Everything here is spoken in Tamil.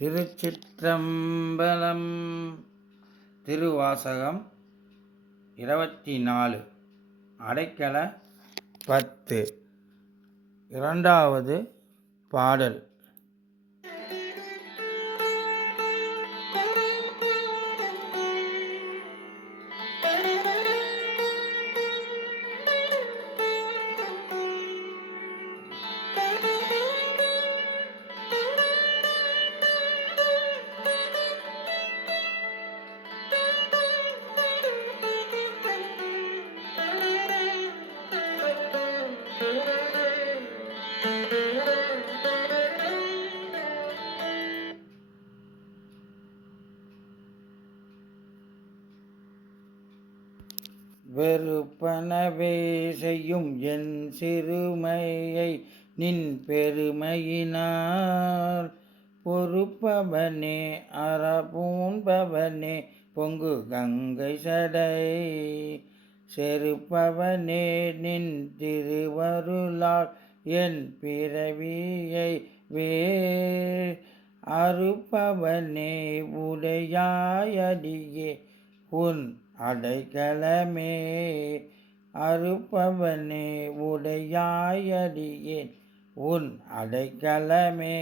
திருச்சிற்றம்பலம் திருவாசகம் இருபத்தி நாலு அடைக்கல பத்து. இரண்டாவது பாடல். வெறுப்பனவே செய்யும் என் சிறுமையை நின் பெருமையினார் பொறுப்பவனே அறபூன்பவனே பொங்கு கங்கை சடை. செருப்பவனே நின் திருவருளால் என் பிறவியை வே அறுப்பவனே உடையாயடியே உன் அடைக்கலமே அறுப்பவனே உடையாயடியேன். உன் அடைக்கலமே